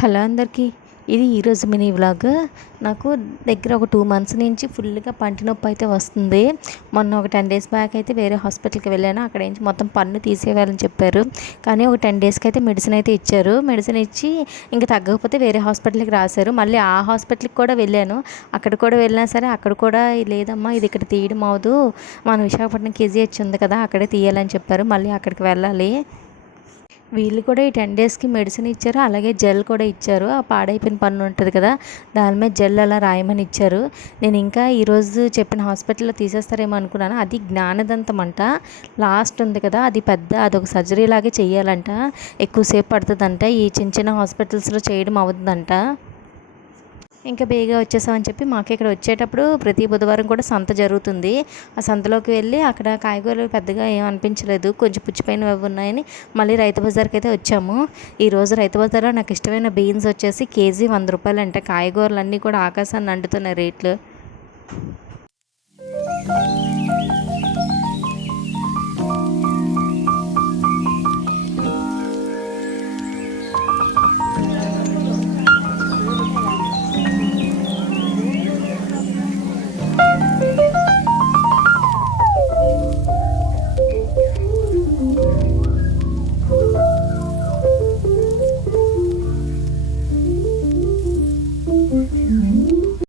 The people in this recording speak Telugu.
హలో అందరికీ ఇది ఈరోజు మినీ వ్లాగ్. నాకు దగ్గర ఒక టూ మంత్స్ నుంచి ఫుల్గా పంటి నొప్పి అయితే వస్తుంది. మొన్న ఒక టెన్ డేస్ బ్యాక్ అయితే వేరే హాస్పిటల్కి వెళ్ళాను. అక్కడ నుంచి మొత్తం పన్ను తీసేయాలని చెప్పారు. కానీ ఒక టెన్ డేస్కి అయితే మెడిసిన్ అయితే ఇచ్చారు. మెడిసిన్ ఇచ్చి ఇంకా తగ్గకపోతే వేరే హాస్పిటల్కి రాశారు. మళ్ళీ ఆ హాస్పిటల్కి కూడా వెళ్ళాను. అక్కడ కూడా వెళ్ళినా సరే అక్కడ కూడా లేదమ్మా ఇది ఇక్కడ తీయడం అవదు మన విశాఖపట్నం కేజీహెచ్ ఉంది కదా అక్కడే తీయాలని చెప్పారు. మళ్ళీ అక్కడికి వెళ్ళాలి. వీళ్ళు కూడా ఈ టెన్ డేస్కి మెడిసిన్ ఇచ్చారు అలాగే జెల్ కూడా ఇచ్చారు. ఆ పాడైపోయిన పన్ను ఉంటుంది కదా దాని మీద జెల్ అలా రాయమని ఇచ్చారు. నేను ఇంకా ఈరోజు చెప్పిన హాస్పిటల్లో తీసేస్తారేమో అనుకున్నాను. అది జ్ఞానదంతం అంట. లాస్ట్ ఉంది కదా అది పెద్ద అదొక సర్జరీ లాగే చేయాలంట ఎక్కువసేపు పడుతుందంట. ఈ చిన్న చిన్న హాస్పిటల్స్లో చేయడం అవుతుందంట. ఇంకా బేగా వచ్చేసామని చెప్పి మాకు ఇక్కడ వచ్చేటప్పుడు ప్రతి బుధవారం కూడా సంత జరుగుతుంది. ఆ సంతలోకి వెళ్ళి అక్కడ కాయగూరలు పెద్దగా ఏం అనిపించలేదు. కొంచెం పుచ్చిపోయినవి ఉన్నాయని మళ్ళీ రైతు బజార్కి అయితే వచ్చాము. ఈరోజు రైతు బజార్లో నాకు ఇష్టమైన బీన్స్ వచ్చేసి కేజీ వంద రూపాయలు అంటే కాయగూరలు అన్నీ కూడా ఆకాశాన్ని అంటుతున్నాయి రేట్లు.